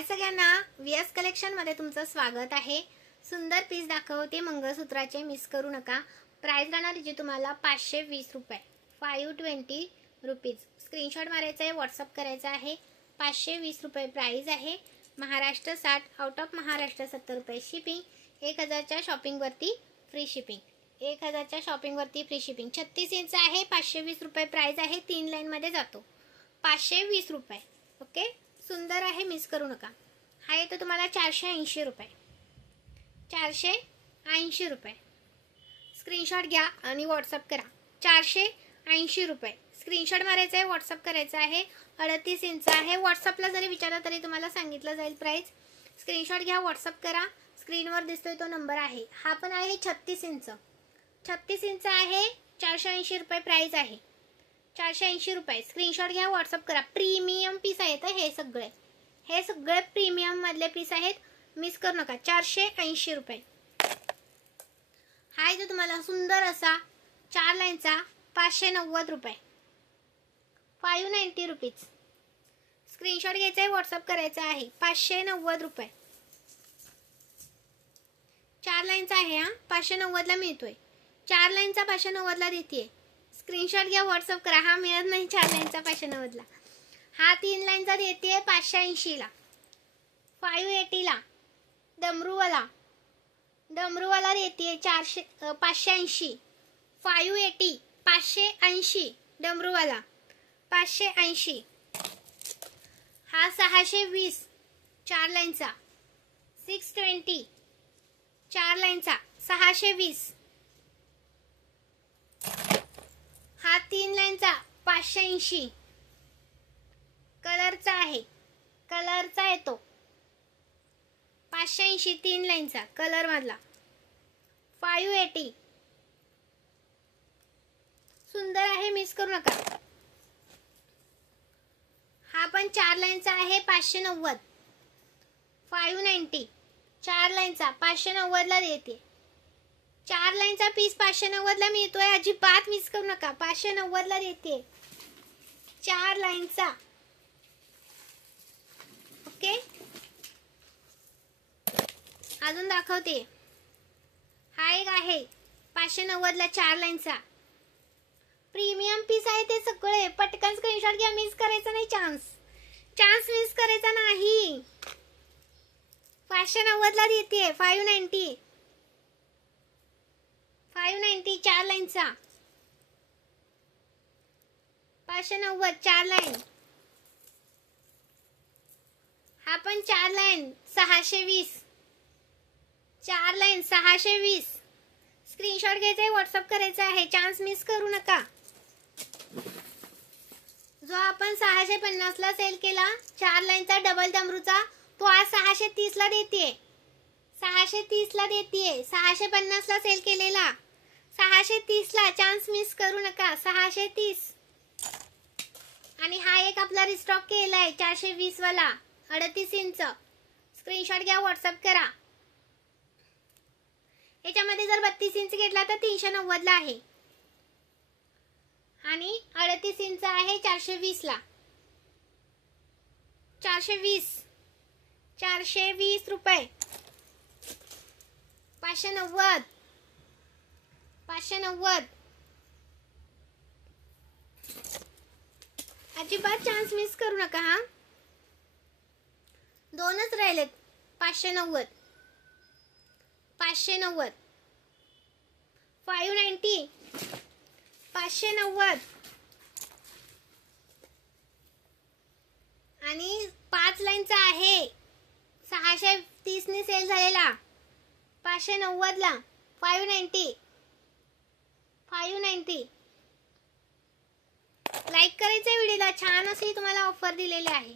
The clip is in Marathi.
हाय सगळ्यांना, व्हीएस कलेक्शन मध्ये तुमचं स्वागत आहे। सुंदर पीस दाखवते मंगळसूत्राचे, मिस करू नका। प्राइस राहणार जी तुम्हाला 520 रुपये, 520 रुपीज। स्क्रीनशॉट मारायचा आहे, व्हॉट्सअप करायचा आहे। 520 रुपये प्राइस आहे। महाराष्ट्र 60, आउट ऑफ महाराष्ट्र 70 रुपये शिपिंग। 1000च्या शॉपिंग वरती फ्री शिपिंग, 1000च्या शॉपिंग वरती फ्री शिपिंग। 36 इंच आहे, 520 रुपये प्राइस आहे। 3 लाइन मध्ये जातो, 520 रुपये। ओके, सुंदर आहे, मिस करू नका। हा येतो तुम्हाला 480 रुपये, 480 रुपये। स्क्रीनशॉट घ्या आणि व्हॉट्सअप करा। 480 रुपये स्क्रीनशॉट मारायचा आहे, व्हॉट्सअप करायचा आहे। 38 इंच आहे। व्हॉट्सअपला जरी विचारला तरी तुम्हाला सांगितलं जाईल प्राइस। स्क्रीनशॉट घ्या, व्हॉट्सअप करा। स्क्रीनवर दिसतोय तो नंबर आहे। हा पण आहे 36 इंच, 36 इंच आहे। 480 रुपये प्राइस आहे, 480 रुपये। स्क्रीनशॉट घ्या, व्हॉट्सअप करा। प्रीमियम पीस आहेत हे सगळे प्रीमियम मधले पीस आहेत, मिस करू नका। 480 रुपये। हा जो तुम्हाला सुंदर असा 4 लाईनचा 590 रुपये, 590 रुपीज। स्क्रीनशॉट घ्यायचा आहे, व्हॉट्सअप करायचा आहे। 590 रुपये 4 लाईनचा आहे। हा 590 ला मिळतोय। 4 लाईनचा 590 ला देते। स्क्रीनशॉट घ्या, व्हॉट्सअप करा। हा मिळत नाही 4 लाईनचा 590 ला। हा 3 लाईनचा देते 580 ला, 580 ला। डमरूवाला देते 580, 580, 580 डमरूवाला, 580। हा 620 4 लाईनचा, 620 4 लाईनचा 620। हा 3 लाईनचा 580 कलरचा आहे, कलरचा येतो 580 3 लाईनचा कलर मधला, 580। सुंदर आहे, मिस करू नका। हा पण 4 लाईनचा आहे 590, 590 4 लाईनचा 590 ला देते। 4 लाईनचा पीस 590 ला मिळतोय, अजिबात मिस करू नका। 590 ला देते 4 लाईनचा। ओके, अजून दाखवते। हा एक आहे 590 ला 4 लाईनचा प्रीमियम पीस आहे ते सगळे। पटकन स्क्रीनशॉट घ्या, मिस करायचा नाही। चान्स मिस करायचा नाही। 590 ला देते, 590 4 लाईनचा, 590 4 लाईन। हा पण 4 लाईन 620, 4 लाईन 620। स्क्रीनशॉट घ्यायचा आहे, व्हॉट्सअप करायचा आहे। चान्स मिस करू नका। जो आपण 650 ला सेल केला 4 लाईनचा डबल डमरूचा, तो आज 630 ला देते, 630 ला देते। 650 ला सेल केलेला 630 ला, चान्स मिस करू नका। 630। आणि हा एक आपला रिस्टॉक केलाय 420 वाला 38 इंच। स्क्रीनशॉट घ्या, व्हॉट्सअप करा। याच्यामध्ये जर 32 इंच घेतला तर 390 ला आहे आणि 38 इंच आहे 420 ला, 420 रुपये, 590 अजिबात चान्स मिस करू नका। हा दोनच राहिलेत, 590 590 590 आणि 5 लाईनचा आहे 630 ने सेल झालेला, 590 ला, 590। लाईक करायचं व्हिडिओला, छान अशी तुम्हाला ऑफर दिलेली आहे।